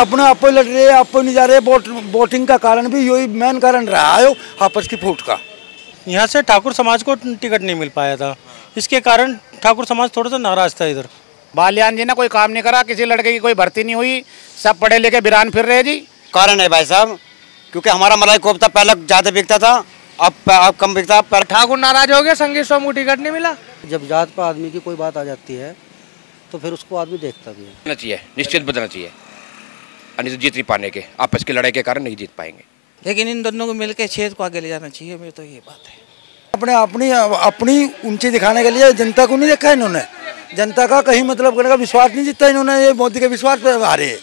अपने आप लड़ रहे, आप नहीं जा रहे। वोटिंग का कारण भी यही मेन कारण रहा है आपस की फूट का। यहाँ से ठाकुर समाज को टिकट नहीं मिल पाया था, इसके कारण ठाकुर समाज थोड़ा सा नाराज था। इधर बालियान जी ने कोई काम नहीं करा, किसी लड़के की कोई भर्ती नहीं हुई, सब पढ़े लिखे बिरान फिर रहे जी। कारण है भाई साहब, क्योंकि हमारा मलाई कोफ्ता पहले ज्यादा बिकता था, अब कम बिकता। ठाकुर नाराज हो गया, संगीत सोम को टिकट नहीं मिला। जब जात पर आदमी की कोई बात आ जाती है तो फिर उसको आदमी देखता भी है। चाहिए, निश्चित बदलना चाहिए, नहीं तो जीत नहीं पाने के, आपस की लड़ाई के कारण नहीं जीत पाएंगे। लेकिन इन दोनों को मिलकर क्षेत्र को आगे ले जाना चाहिए, मेरी तो ये बात है। अपनी ऊंची दिखाने के लिए जनता को नहीं देखा इन्होंने। जनता का कहीं मतलब करने का विश्वास नहीं जीता इन्होंने, ये मोदी के विश्वास पे हारे।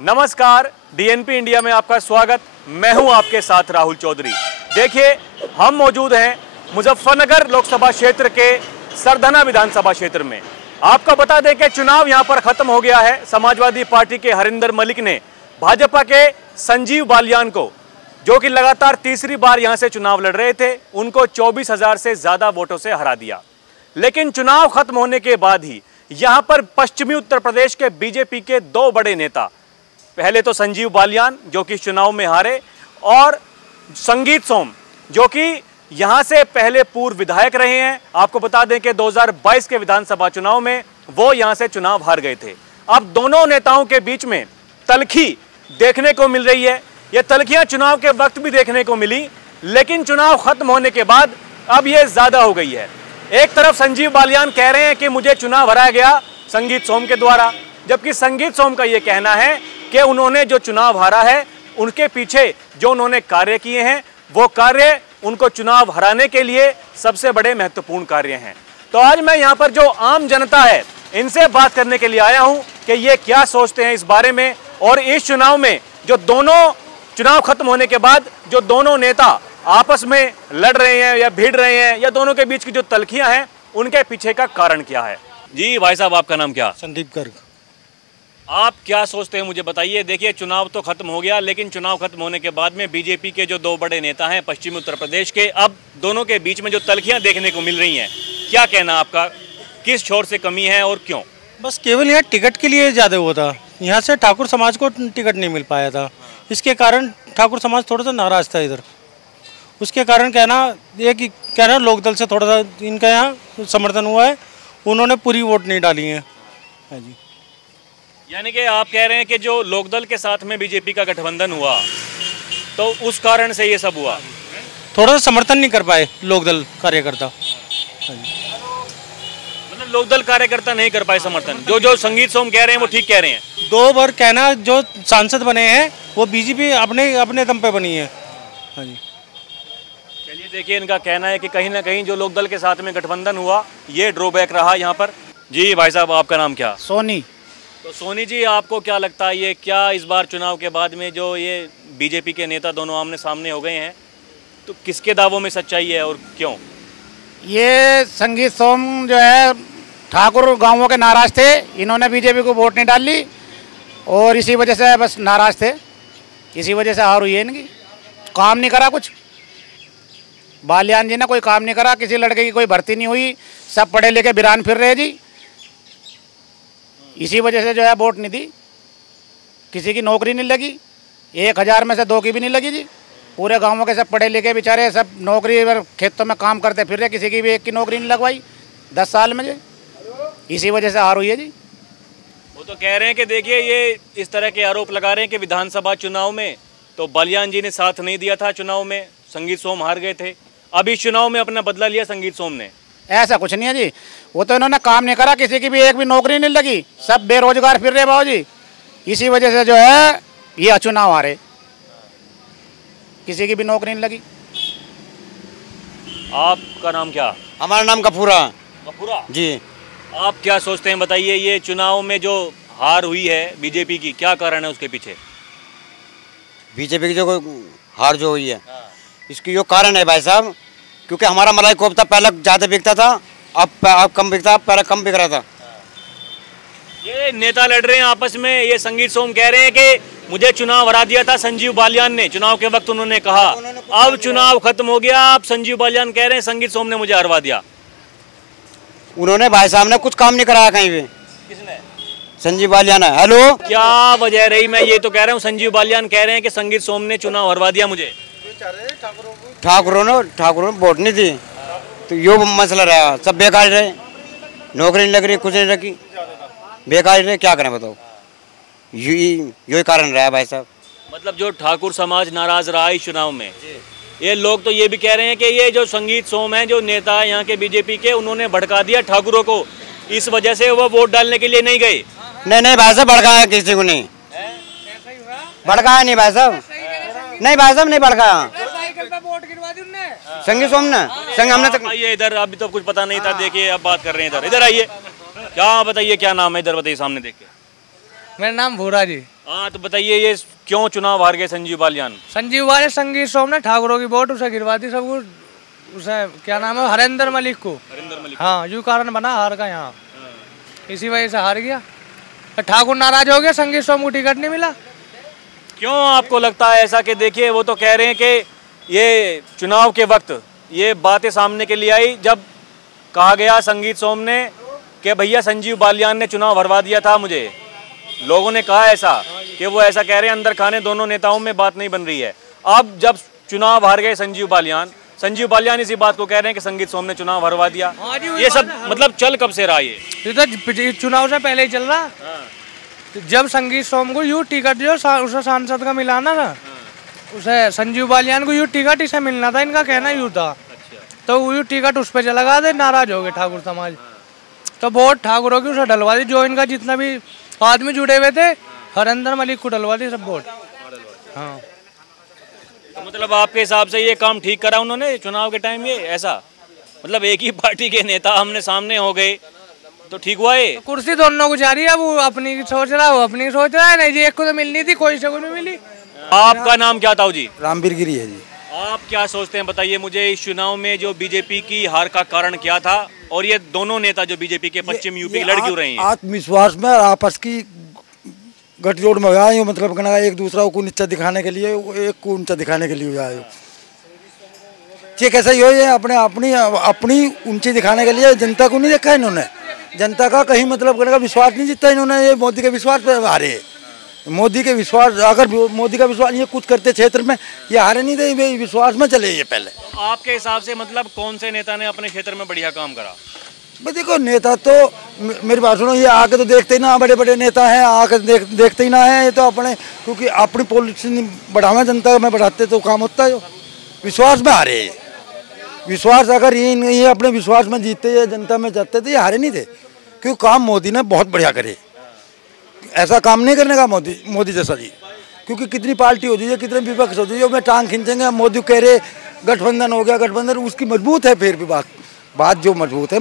नमस्कार, डीएनपी इंडिया में आपका स्वागत। मैं हूं आपके साथ राहुल चौधरी। देखिए, हम मौजूद हैं मुजफ्फरनगर लोकसभा क्षेत्र के सरधना विधानसभा क्षेत्र में। आपको बता दें कि चुनाव यहां पर खत्म हो गया है। समाजवादी पार्टी के हरिंदर मलिक ने भाजपा के संजीव बालियान को, जो कि लगातार तीसरी बार यहां से चुनाव लड़ रहे थे, उनको 24,000 से ज्यादा वोटों से हरा दिया। लेकिन चुनाव खत्म होने के बाद ही यहां पर पश्चिमी उत्तर प्रदेश के बीजेपी के दो बड़े नेता, पहले तो संजीव बालियान जो कि चुनाव में हारे, और संगीत सोम जो कि यहां से पहले पूर्व विधायक रहे हैं। आपको बता दें कि 2022 के विधानसभा चुनाव में वो यहां से चुनाव हार गए थे। अब दोनों नेताओं के बीच में तल्खी देखने को मिल रही है। ये तल्खियां चुनाव के वक्त भी देखने को मिली, लेकिन चुनाव खत्म होने के बाद अब ये ज्यादा हो गई है। एक तरफ संजीव बालियान कह रहे हैं कि मुझे चुनाव हराया गया संगीत सोम के द्वारा, जबकि संगीत सोम का ये कहना है कि उन्होंने जो चुनाव हारा है उनके पीछे जो उन्होंने कार्य किए हैं, वो कार्य उनको चुनाव हराने के लिए सबसे बड़े महत्वपूर्ण कार्य हैं। तो आज मैं यहाँ पर जो आम जनता है, इनसे बात करने के लिए आया हूँ कि ये क्या सोचते हैं इस बारे में, और इस चुनाव में जो दोनों चुनाव खत्म होने के बाद जो दोनों नेता आपस में लड़ रहे हैं या भिड़ रहे हैं, या दोनों के बीच की जो तल्खियां हैं, उनके पीछे का कारण क्या है। जी भाई साहब, आपका नाम क्या? संदीप गर्ग। आप क्या सोचते हैं मुझे बताइए। देखिए, चुनाव तो खत्म हो गया, लेकिन चुनाव खत्म होने के बाद में बीजेपी के जो दो बड़े नेता हैं पश्चिमी उत्तर प्रदेश के, अब दोनों के बीच में जो तल्खियां देखने को मिल रही हैं, क्या कहना आपका, किस छोर से कमी है और क्यों? बस केवल यहाँ टिकट के लिए ज़्यादा हुआ था। यहाँ से ठाकुर समाज को टिकट नहीं मिल पाया था, इसके कारण ठाकुर समाज थोड़ा सा नाराज था इधर। उसके कारण कहना लोकदल से थोड़ा सा इनका यहाँ समर्थन हुआ है, उन्होंने पूरी वोट नहीं डाली है। हाँ जी, यानी कि आप कह रहे हैं कि जो लोकदल के साथ में बीजेपी का गठबंधन हुआ, तो उस कारण से ये सब हुआ। थोड़ा सा समर्थन नहीं कर पाए लोकदल कार्यकर्ता। हाँ जी, मतलब लोकदल कार्यकर्ता नहीं कर पाए समर्थन। जो संगीत सोम कह रहे हैं वो ठीक कह रहे हैं। 2 बार कहना जो सांसद बने हैं वो बीजेपी अपने दम पे बनी है। हाँ जी, चलिए, देखिए, इनका कहना है कि कहीं ना कहीं जो लोकदल के साथ में गठबंधन हुआ, ये ड्रॉबैक रहा यहाँ पर। जी भाई साहब, आपका नाम क्या? सोनी। तो सोनी जी, आपको क्या लगता है, ये क्या इस बार चुनाव के बाद में जो ये बीजेपी के नेता दोनों आमने सामने हो गए हैं, तो किसके दावों में सच्चाई है और क्यों? ये संगीत सोम जो है, ठाकुर गांवों के नाराज थे, इन्होंने बीजेपी को वोट नहीं डाली और इसी वजह से बस नाराज थे, इसी वजह से हार हुई है इनकी। काम नहीं करा कुछ, बालियान जी ने कोई काम नहीं करा, किसी लड़के की कोई भर्ती नहीं हुई, सब पढ़े लिखे बिरान फिर रहे जी। इसी वजह से जो है वोट नहीं दी, किसी की नौकरी नहीं लगी, 1000 में से 2 की भी नहीं लगी जी। पूरे गांवों के सब पढ़े लिखे बेचारे सब नौकरी खेतों में काम करते फिर रहे, किसी की भी एक की नौकरी नहीं लगवाई 10 साल में जी। इसी वजह से हार हुई है जी। वो तो कह रहे हैं कि देखिए, ये इस तरह के आरोप लगा रहे हैं कि विधानसभा चुनाव में तो बालियान जी ने साथ नहीं दिया था, चुनाव में संगीत सोम हार गए थे, अब इस चुनाव में अपना बदला लिया संगीत सोम ने। ऐसा कुछ नहीं है जी, वो तो इन्होंने काम नहीं करा, किसी की भी एक भी नौकरी नहीं लगी, सब बेरोजगार फिर रहे बाबू जी। इसी वजह से जो है ये चुनाव हारे, किसी की भी नौकरी नहीं लगी। आपका नाम क्या? हमारा नाम गफूरा। गफूरा जी। आप क्या सोचते हैं बताइए, ये चुनाव में जो हार हुई है बीजेपी की, क्या कारण है उसके पीछे? बीजेपी की जो हार जो हुई है, इसकी जो कारण है भाई साहब, क्योंकि हमारा मलाई कोफ्ता पहले ज्यादा बिकता था, अब कम बिकता, पहले कम बिक रहा था। ये नेता लड़ रहे हैं आपस में। ये संगीत सोम कह रहे हैं कि मुझे चुनाव हरा दिया था संजीव बालियान ने, चुनाव के वक्त उन्होंने कहा। अब चुनाव खत्म हो गया, अब संजीव बालियान कह रहे हैं संगीत सोम ने मुझे हरवा दिया। उन्होंने भाई साहब ने कुछ काम नहीं कराया कहीं भी। किसने? संजीव बालियान है। हेलो, क्या वजह रही? मैं ये तो कह रहा हूँ, संजीव बालियान कह रहे हैं कि संगीत सोम ने चुनाव हरवा दिया मुझे। ठाकुरों ने वोट नहीं दी तो यो मसला रहा, सब बेकार रहे, नौकरी नहीं लग रही, कुछ नहीं रखी, बेकार रहे, क्या करें बताओ। यही कारण रहा भाई साहब। मतलब जो ठाकुर समाज नाराज रहा इस चुनाव में, ये लोग तो ये भी कह रहे हैं कि ये जो संगीत सोम है, जो नेता है यहाँ के बीजेपी के, उन्होंने भड़का दिया ठाकुरों को, इस वजह से वो वोट डालने के लिए नहीं गए। नहीं भाई साहब, भड़काया किसी को नहीं, भड़काया नहीं भाई साहब, नहीं भाई साहब, नहीं भड़काया। संगीत सोम ने हमने तक आइए इधर, अभी तो कुछ पता नहीं था, देखिए अब बात कर रहे हैं, इधर आइए। क्या बताइए, क्या नाम है? इधर बताइए, सामने देखिए। मेरा नाम भूरा जी। हाँ, तो बताइए ये क्यों चुनाव हार गए संजीव बालियान? संजीव बालियान, संगीत सोम ने ठाकुरों की वोट उसे गिरवा दी, सब कुछ उसे, क्या नाम है, हरिंदर मलिक को। हाँ, यू कारण बना हार का यहाँ, इसी वजह से हार गया। ठाकुर नाराज हो गया, संगीत सोम को टिकट नहीं मिला। क्यों आपको लगता है ऐसा? कि देखिए वो तो कह रहे हैं कि ये चुनाव के वक्त ये बातें सामने के लिए आई जब कहा गया संगीत सोम ने कि भैया संजीव बालियान ने चुनाव हरवा दिया था मुझे। लोगों ने कहा ऐसा कि वो ऐसा कह रहे हैं, अंदर खाने दोनों नेताओं में बात नहीं बन रही है। अब जब चुनाव हार गए संजीव बालियान इसी बात को कह रहे हैं कि संगीत सोम ने चुनाव हरवा दिया। ये सब मतलब चल कब से रहा? ये तो चुनाव से पहले ही चल रहा। जब संगीत सोम को यू टिकट जो उसे सांसद का मिला ना, उसे संजीव बालियान को यू टिकट इसे मिलना था, इनका कहना यू था। तो यू टिकट उस पर लगा दे, नाराज हो गए ठाकुर समाज, तो वोट ठाकुरों की उसे डलवा दी। जो इनका जितना भी आदमी जुड़े हुए थे, हरिंदर मलिक को डलवा दी सब वोट। हाँ, तो मतलब आपके हिसाब से ये काम ठीक करा उन्होंने चुनाव के टाइम? ये ऐसा मतलब एक ही पार्टी के नेता आमने सामने हो गए तो ठीक हुआ ये? तो कुर्सी दोनों को जा रही है, वो अपनी सोच रहा है, वो अपनी सोच रहा है। नहीं जी, एक को तो मिलनी थी, कोई से को नहीं मिली। आपका नाम क्या था जी? रामवीर गिरी है जी। आप क्या सोचते हैं, बताइए मुझे, इस चुनाव में जो बीजेपी की हार का कारण क्या था? और ये दोनों नेता जो बीजेपी के पश्चिम यूपी लड़ क्यों रहे हैं? आत्मविश्वास में आपस की गठजोड़ में आए, मतलब कहना एक दूसरा को नीचा दिखाने के लिए, एक को ऊंचा दिखाने के लिए आए। ये कैसा ही हो, ये अपनी ऊंची दिखाने के लिए जनता को नहीं देखा इन्होंने। जनता का कहीं मतलब कहने का विश्वास नहीं जीता इन्होंने। ये मोदी के विश्वास पे हारे। मोदी के विश्वास, अगर मोदी का विश्वास ये कुछ करते क्षेत्र में, ये हारे नहीं थे, विश्वास में चले ये पहले। आपके हिसाब से मतलब कौन से नेता ने अपने क्षेत्र में बढ़िया काम करा? भाई देखो, नेता तो मेरी बात सुनो, ये आके तो देखते ही ना, बड़े बड़े नेता हैं, आके देखते ही ना है। ये तो अपने, क्योंकि अपनी पॉलिसी बढ़ावा जनता में बढ़ाते तो काम होता है। विश्वास में हारे। विश्वास, अगर ये अपने विश्वास में जीतते या जनता में जाते तो ये हारे नहीं थे। क्योंकि काम मोदी ने बहुत बढ़िया करे। ऐसा काम नहीं करने का मोदी जैसा जी। क्योंकि कितनी पार्टी होती है, कितने विपक्ष होती है, मैं टांग खींचेंगे। मोदी कह रहे गठबंधन हो गया, गठबंधन उसकी मजबूत है, फिर भी बात जो मजबूत है।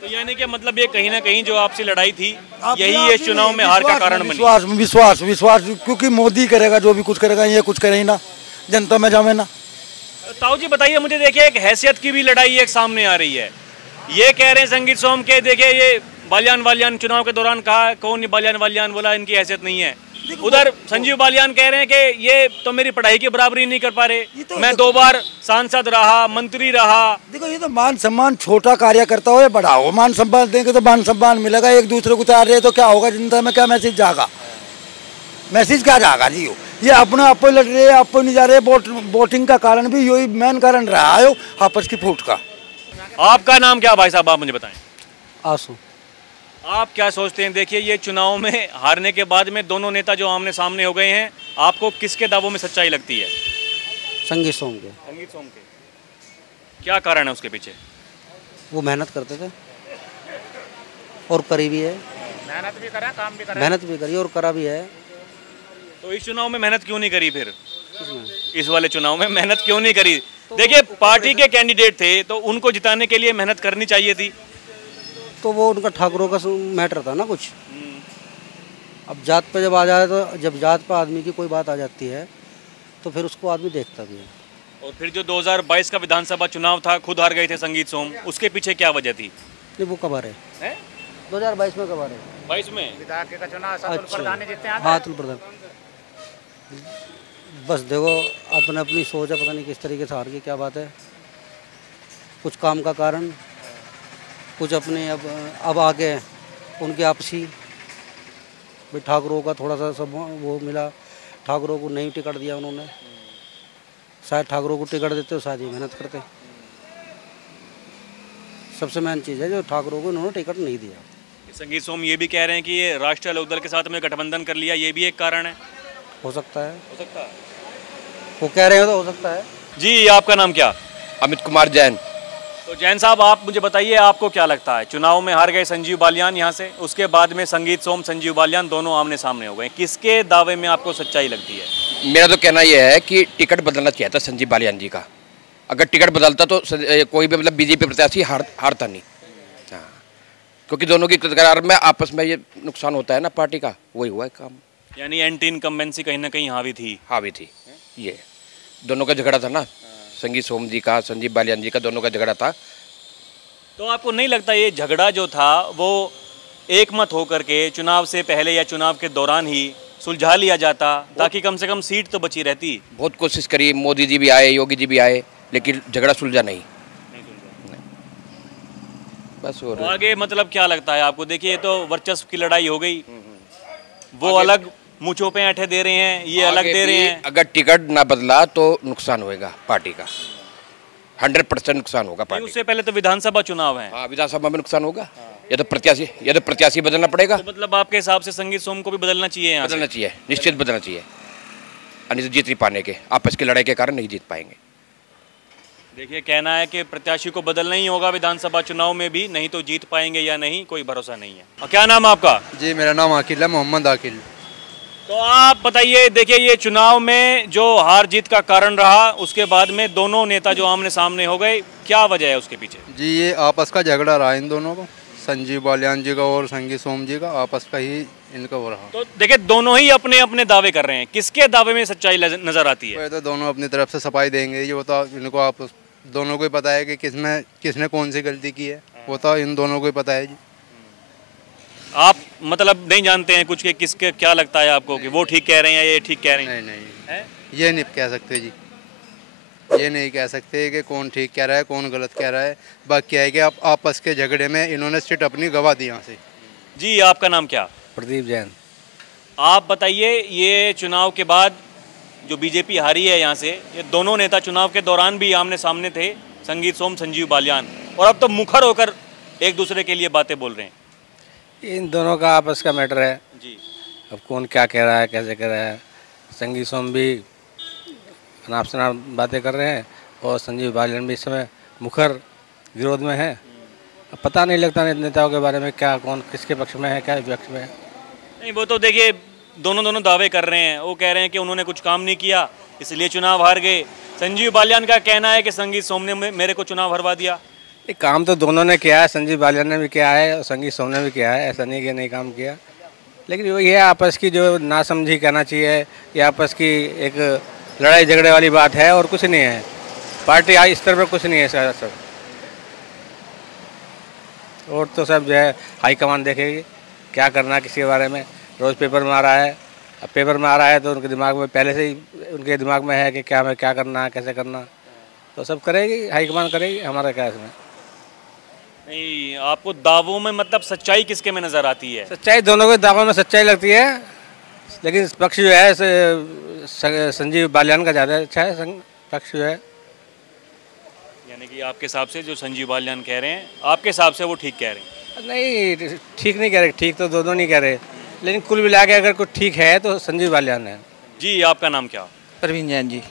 तो यानी कि मतलब ये कहीं ना कहीं जो आपसी लड़ाई थी, यही इस चुनाव में हार का कारण बनी। विश्वास, क्योंकि मोदी करेगा जो भी कुछ करेगा, ये कुछ करे ही ना, जनता में जावे ना। ताऊ जी बताइए मुझे, देखिए एक हैसियत की भी लड़ाई एक सामने आ रही है। ये कह रहे हैं संगीत सोम के, देखिए ये बालियान चुनाव के दौरान कहा, कौन बालियान बोला इनकी हैसियत नहीं है। उधर संजीव बालियान कह रहे हैं कि ये तो मेरी पढ़ाई की बराबरी नहीं कर पा रहे, मैं 2 बार सांसद रहा, मंत्री रहा। देखो, ये तो मान सम्मान, छोटा कार्यकर्ता हो या बड़ा हो, मान सम्मान देंगे तो मान सम्मान मिलेगा। एक दूसरे को उतार रहे तो क्या होगा जनता में? क्या मैसेज जाएगा? मैसेज क्या जाएगा जी? ये अपने आप लड़ रहे हैं, आप नहीं जा रहे। वोटिंग का कारण भी यही मेन कारण रहा है, आपस की फूट का। आपका नाम क्या भाई साहब, आप मुझे बताएं। आंसू। आप क्या सोचते हैं? देखिए ये चुनाव में हारने के बाद में दोनों नेता जो आमने सामने हो गए हैं, आपको किसके दावों में सच्चाई लगती है? संगीत सोम के। संगीत सोम के। क्या कारण है उसके पीछे? वो मेहनत करते थे और करी भी है। मेहनत भी करा, काम भी करा। मेहनत भी करी और करा भी है। तो इस चुनाव में मेहनत क्यों नहीं करी फिर? इस वाले चुनाव में मेहनत क्यों नहीं करी? देखिए पार्टी के कैंडिडेट थे तो उनको जिताने के लिए मेहनत करनी चाहिए थी। तो वो उनका ठाकुरों का मैटर था ना कुछ। अब जात पे जब आ जाए, तो जब जात पे आदमी की कोई बात आ जाती है तो फिर उसको आदमी देखता भी है। और फिर जो 2022 का विधानसभा चुनाव था, खुद हार गए थे संगीत सोम, उसके पीछे क्या वजह थी? नहीं, वो कब हारे? 2022 में कब हारे? 22 में विधायक का चुनाव प्रधान जीते हैं। हाँ, प्रधान। बस देखो, अपनी सोच है, पता नहीं किस तरीके से हार गई, क्या बात है। कुछ काम का कारण, कुछ अपने अब आगे उनकी आपसी भाई ठाकुरों का थोड़ा सा सब वो मिला, ठाकुरों को नहीं टिकट दिया उन्होंने। शायद ठाकुरों को टिकट देते तो शायद ये मेहनत करते। सबसे मेन चीज़ है जो ठाकुरों को उन्होंने टिकट नहीं दिया। संगीत सोम ये भी कह रहे हैं कि ये राष्ट्रीय लोकदल के साथ में गठबंधन कर लिया, ये भी एक कारण है। हो सकता है, हो सकता है, वो कह रहे हो तो हो सकता है। जी आपका नाम क्या? अमित कुमार जैन। तो जैन साहब आप मुझे बताइए, आपको क्या लगता है, चुनाव में हार गए संजीव बालियान यहाँ से, उसके बाद में संगीत सोम संजीव बालियान दोनों आमने सामने हो गए, किसके दावे में आपको सच्चाई लगती है? मेरा तो कहना यह है कि टिकट बदलना चाहिए था संजीव बालियान जी का। अगर टिकट बदलता तो कोई भी मतलब बीजेपी प्रत्याशी हारता नहीं। हाँ, क्योंकि दोनों की करार में आपस में ये नुकसान होता है ना पार्टी का, वही हुआ है काम। यानी एंटी इनकम्बेंसी कहीं ना कहीं हावी थी। ये दोनों का झगड़ा था ना, संगीत सोम जी का, संजीव बालियान जी का, दोनों का झगड़ा था। तो आपको नहीं लगता ये झगड़ा जो था वो एक मत होकर के चुनाव से पहले या चुनाव के दौरान ही सुलझा लिया जाता, ताकि कम से कम सीट तो बची रहती? बहुत कोशिश करी, मोदी जी भी आए, योगी जी भी आए, लेकिन झगड़ा सुलझा नहीं। बस तो आगे मतलब क्या लगता है आपको? देखिए तो वर्चस्व की लड़ाई हो गई, वो अलग मुँचों पे ऐठे दे रहे हैं, ये अलग दे रहे हैं। अगर टिकट ना बदला तो नुकसान होएगा पार्टी का, 100% नुकसान होगा पार्टी। उससे पहले तो विधानसभा चुनाव है। हाँ, विधानसभा में नुकसान होगा, या तो प्रत्याशी बदलना पड़ेगा। तो मतलब आपके हिसाब से संगीत सोम को भी बदलना चाहिए? बदलना चाहिए, निश्चित बदलना चाहिए, नहीं तो जीत नहीं पाने के, आपस की लड़ाई के कारण नहीं जीत पाएंगे। देखिए कहना है कि प्रत्याशी को बदलना ही होगा विधानसभा चुनाव में भी, नहीं तो जीत पाएंगे या नहीं कोई भरोसा नहीं है। और क्या नाम आपका? जी मेरा नाम आकिल है, मोहम्मद आकिल। तो आप बताइए, देखिए ये चुनाव में जो हार जीत का कारण रहा, उसके बाद में दोनों नेता जो आमने सामने हो गए, क्या वजह है उसके पीछे? जी ये आपस का झगड़ा रहा इन दोनों को, संजीव बालियान जी का और संगीत सोम जी का, आपस का ही इनका हो रहा। तो देखिए दोनों ही अपने अपने दावे कर रहे हैं, किसके दावे में सच्चाई नजर आती है? तो दोनों अपनी तरफ से सफाई देंगे, ये तो इनको आप दोनों को ही पता है कि किसने कौन सी गलती की है, वो तो इन दोनों को ही पता है जी। आप मतलब नहीं जानते हैं कुछ के किसके, क्या लगता है आपको कि वो ठीक कह रहे हैं या ये ठीक कह रहे हैं? नहीं, ये नहीं कह सकते जी, ये नहीं कह सकते कि कौन ठीक कह रहा है कौन गलत कह रहा है। बाकी क्या है कि आप आपस के झगड़े में इन्होंने सीट अपनी गवा दी यहाँ से। जी आपका नाम क्या? प्रदीप जैन। आप बताइए, ये चुनाव के बाद जो बीजेपी हारी है यहाँ से, ये दोनों नेता चुनाव के दौरान भी आमने सामने थे, संगीत सोम संजीव बालियान, और अब तो मुखर होकर एक दूसरे के लिए बातें बोल रहे हैं। इन दोनों का आपस का मैटर है जी। अब कौन क्या कह रहा है, कैसे कह रहा है। संगीत सोम भी अनाप शनाप बातें कर रहे हैं और संजीव बालियान भी इस समय मुखर विरोध में है। अब पता नहीं लगता नेताओं के बारे में क्या कौन किसके पक्ष में है, क्या विपक्ष में है। नहीं, वो तो देखिए दोनों दावे कर रहे हैं। वो कह रहे हैं कि उन्होंने कुछ काम नहीं किया इसलिए चुनाव हार गए। संजीव बालियान का कहना है कि संगीत सोम ने मेरे को चुनाव हरवा दिया। ये काम तो दोनों ने किया है, संजीव बालियान ने भी किया है और संगीत सोम ने भी किया है, ऐसा नहीं कि नहीं काम किया। लेकिन वो ये आपस की जो नासमझी कहना चाहिए, ये आपस की एक लड़ाई झगड़े वाली बात है और कुछ नहीं है। पार्टी आज स्तर पर कुछ नहीं है सब, और तो सब जो है हाईकमान देखेगी क्या करना किसी के बारे में। रोज़ पेपर में आ रहा है, अब पेपर में आ रहा है तो उनके दिमाग में पहले से ही उनके दिमाग में है कि क्या हमें क्या करना है, कैसे करना, तो सब करेगी, हाईकमान करेगी, हमारा क्या इसमें। नहीं, आपको दावों में मतलब सच्चाई किसके में नज़र आती है? सच्चाई दोनों के दावों में सच्चाई लगती है, लेकिन पक्ष जो है संजीव बालियान का ज़्यादा अच्छा है पक्ष जो है। यानी कि आपके हिसाब से जो संजीव बालियान कह रहे हैं, आपके हिसाब से वो ठीक कह रहे हैं? नहीं, ठीक नहीं कह रहे, ठीक तो दोनों नहीं कह रहे, लेकिन कुल मिला के अगर कुछ ठीक है तो संजीव बालियान है। जी आपका नाम क्या? प्रवीण जैन जी।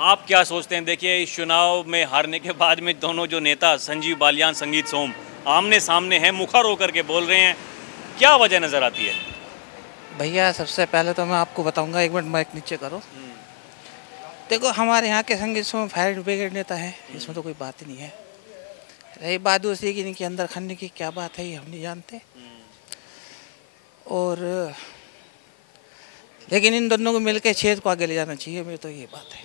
आप क्या सोचते हैं? देखिए इस चुनाव में हारने के बाद में दोनों जो नेता संजीव बालियान संगीत सोम आमने सामने हैं, मुखर होकर के बोल रहे हैं, क्या वजह नज़र आती है? भैया सबसे पहले तो मैं आपको बताऊंगा, एक मिनट माइक नीचे करो। देखो हमारे यहाँ के संगीत सोम फायर ब्रिगेड नेता है, इसमें तो कोई बात ही नहीं है। रही बात दूसरी की इनके अंदर खन्ने की क्या बात है ये हम नहीं जानते, और लेकिन इन दोनों को मिलकर क्षेत्र को आगे ले जाना चाहिए, मेरी तो ये बात है।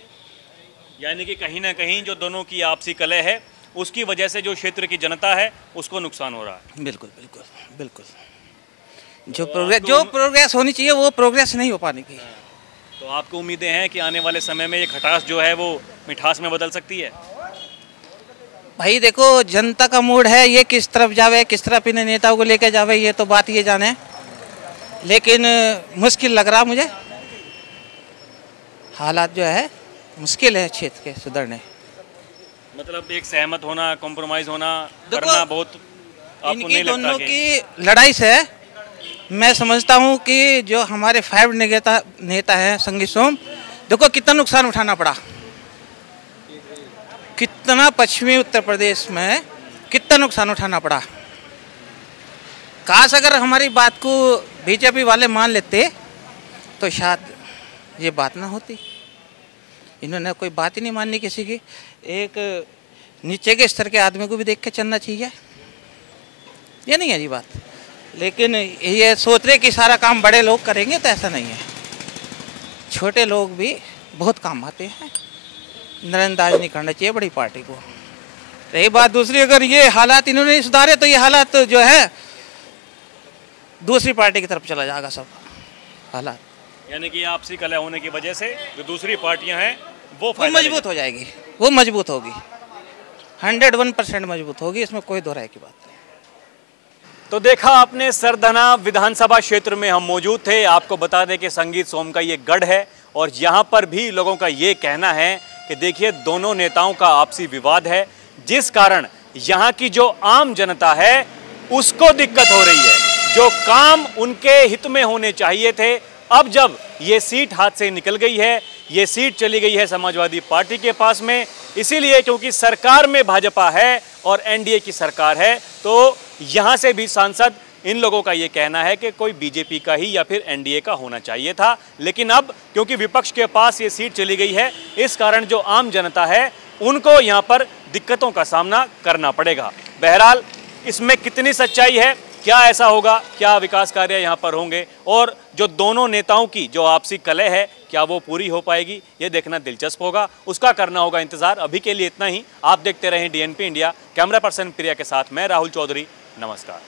यानी कि कहीं ना कहीं जो दोनों की आपसी कलह है उसकी वजह से जो क्षेत्र की जनता है उसको नुकसान हो रहा है। बिल्कुल बिल्कुल बिल्कुल। जो प्रोग्रेस होनी चाहिए वो प्रोग्रेस नहीं हो पाने की। तो आपको उम्मीदें हैं कि आने वाले समय में ये खटास जो है वो मिठास में बदल सकती है? भाई देखो जनता का मूड है, ये किस तरफ जावे, किस तरफ इन नेताओं को लेकर जावे, ये तो बात ये जाने। लेकिन मुश्किल लग रहा मुझे, हालात जो है मुश्किल है क्षेत्र के सुधरने। मतलब एक सहमत होना, कॉम्प्रोमाइज होना करना बहुत आपको इनकी नहीं लगता दोनों कि की लड़ाई से मैं समझता हूँ कि जो हमारे 5 नेता हैं संगी सोम, देखो कितना नुकसान उठाना पड़ा, कितना पश्चिमी उत्तर प्रदेश में कितना नुकसान उठाना पड़ा। काश अगर हमारी बात को बीजेपी वाले मान लेते तो शायद ये बात ना होती। इन्होंने कोई बात ही नहीं माननी किसी की। एक नीचे के स्तर के आदमी को भी देख के चलना चाहिए, ये नहीं है जी बात। लेकिन ये सोच रहे कि सारा काम बड़े लोग करेंगे, तो ऐसा नहीं है। छोटे लोग भी बहुत काम आते हैं, नजरअंदाज नहीं करना चाहिए बड़ी पार्टी को। रही बात दूसरी, अगर ये हालात इन्होंने नहीं सुधारे तो ये हालात जो है दूसरी पार्टी की तरफ चला जाएगा सब हालात। यानी कि आपसी कलह होने की वजह से जो दूसरी पार्टियां हैं वो मजबूत हो जाएगी, वो मजबूत होगी, 101% मजबूत होगी, इसमें कोई दो राय की बात नहीं। तो देखा आपने, सरधना विधानसभा क्षेत्र में हम मौजूद थे। आपको बता दें कि संगीत सोम का ये गढ़ है और यहाँ पर भी लोगों का ये कहना है कि देखिए दोनों नेताओं का आपसी विवाद है, जिस कारण यहाँ की जो आम जनता है उसको दिक्कत हो रही है। जो काम उनके हित में होने चाहिए थे, अब जब ये सीट हाथ से निकल गई है, ये सीट चली गई है समाजवादी पार्टी के पास में, इसीलिए क्योंकि सरकार में भाजपा है और एनडीए की सरकार है, तो यहाँ से भी सांसद इन लोगों का ये कहना है कि कोई बीजेपी का ही या फिर एनडीए का होना चाहिए था। लेकिन अब क्योंकि विपक्ष के पास ये सीट चली गई है, इस कारण जो आम जनता है उनको यहाँ पर दिक्कतों का सामना करना पड़ेगा। बहरहाल इसमें कितनी सच्चाई है, क्या ऐसा होगा, क्या विकास कार्य यहाँ पर होंगे और जो दोनों नेताओं की जो आपसी कलह है क्या वो पूरी हो पाएगी, ये देखना दिलचस्प होगा, उसका करना होगा इंतजार। अभी के लिए इतना ही। आप देखते रहें डीएनपी इंडिया। कैमरा पर्सन प्रिया के साथ मैं राहुल चौधरी, नमस्कार।